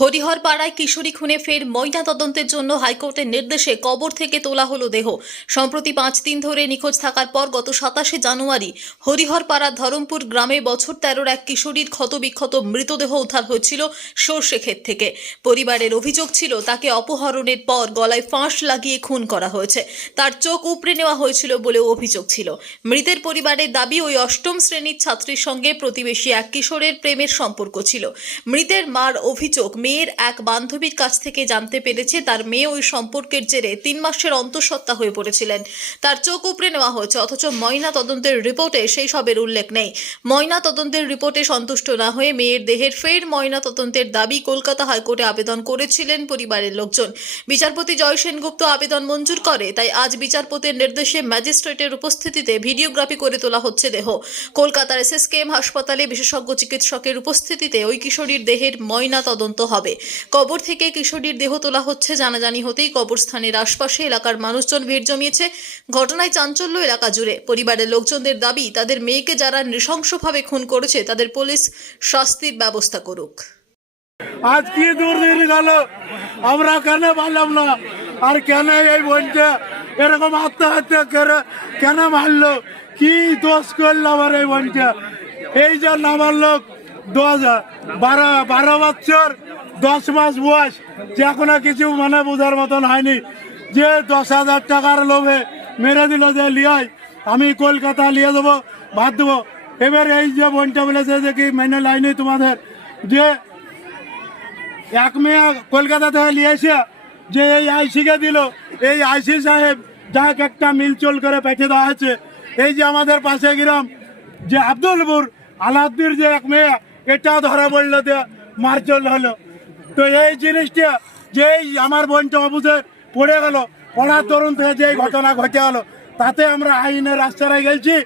হরিহর পাড়ায় কিশোরী খুনে ফের ময়না তদন্তের জন্য হাইকোর্টের নির্দেশে কবর থেকে তোলা হলো দেহ। সম্প্রতি পাঁচ দিন ধরে নিখোঁজ থাকার পর গত সাতাশে জানুয়ারি হরিহর পাড়ার ধরমপুর গ্রামে বছর তেরোর এক কিশোরীর ক্ষতবিক্ষত মৃতদেহ উদ্ধার হয়েছিল সর্ষে ক্ষেত থেকে। পরিবারের অভিযোগ ছিল, তাকে অপহরণের পর গলায় ফাঁস লাগিয়ে খুন করা হয়েছে। তার চোখ উপড়ে নেওয়া হয়েছিল বলেও অভিযোগ ছিল। মৃতের পরিবারের দাবি, ওই অষ্টম শ্রেণির ছাত্রীর সঙ্গে প্রতিবেশী এক কিশোরের প্রেমের সম্পর্ক ছিল। মৃতের মার অভিযোগ মেয়ের এক বান্ধবীর কাছ থেকে জানতে পেরেছে তার মেয়ে ওই সম্পর্কের জেরে তিন মাসের অন্তঃসত্ত্বা হয়ে পড়েছিলেন। তার চোখ উপড়ে নেওয়া হয়েছে, অথচ ময়না তদন্তের রিপোর্টে সেই সবের উল্লেখ নেই। ময়না তদন্তের রিপোর্টে সন্তুষ্ট না হয়ে মেয়ের দেহের ফের ময়না তদন্তের দাবি কলকাতা হাইকোর্টে আবেদন করেছিলেন পরিবারের লোকজন। বিচারপতি জয় সেনগুপ্ত আবেদন মঞ্জুর করে, তাই আজ বিচারপতির নির্দেশে ম্যাজিস্ট্রেটের উপস্থিতিতে ভিডিওগ্রাফি করে তোলা হচ্ছে দেহ। কলকাতার এস এস এসএসকেএম হাসপাতালে বিশেষজ্ঞ চিকিৎসকের উপস্থিতিতে ওই কিশোরীর দেহের ময়না তদন্ত হবে। কবর থেকে কিশোরীর দেহ তোলা হচ্ছে, জানাজানি হতেই কবরস্থানের আশপাশে এলাকার মানুষজন ভিড় জমিয়েছে। ঘটনায় চাঞ্চল্য এলাকা জুড়ে। পরিবারের লোকজনদের দাবি, তাদের মেয়েকে যারা নৃশংসভাবে খুন করেছে, তাদের পুলিশ শাস্তির ব্যবস্থা করুক। আজ কি দূর দিন গেল? আমরা কেন পারলাম না? আর কেন এই বোনটা এরকম আত্মহত্যা করে কেন মারলো? কি দোষ করল আমার এই বোনটা? এই জন্য আমার লোক দশ বারো বারো বছর দশ মাস বয়স যে এখনও কিছু মানে বোঝার মতন হয়নি। যে দশ হাজার টাকার লোভে মেরে দিল যে লিয়াই, আমি কলকাতা নিয়ে দেবো ভাত দেবো। এবার এই যে বোনটা বলেছে যে কি মেনে লাইনি তোমাদের, যে এক মেয়ে কলকাতা থেকে এসে যে এই আইসিকে দিল, এই আইসি সাহেব যাকে একটা মিলচল করে পেটে দেওয়া হয়েছে। এই যে আমাদের পাশে গ্রাম, যে আব্দুলপুর আলাদ্দির যে এক মেয়ে এটাও ধরা পড়ল যে মারচল হলো। তো এই জিনিসটা যেই আমার বোনটা অবুঝে পড়ে গেল, পড়ার তরুণ থেকে যে ঘটনা ঘটে গেল, তাতে আমরা আইনের রাস্তায় গেছি।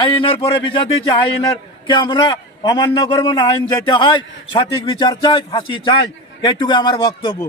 আইনের পরে বিচার দিচ্ছি আইনের কে আমরা অমান্য করব না, আইন যেটা হয় সঠিক বিচার চাই, ফাঁসি চাই এটুকু আমার বক্তব্য।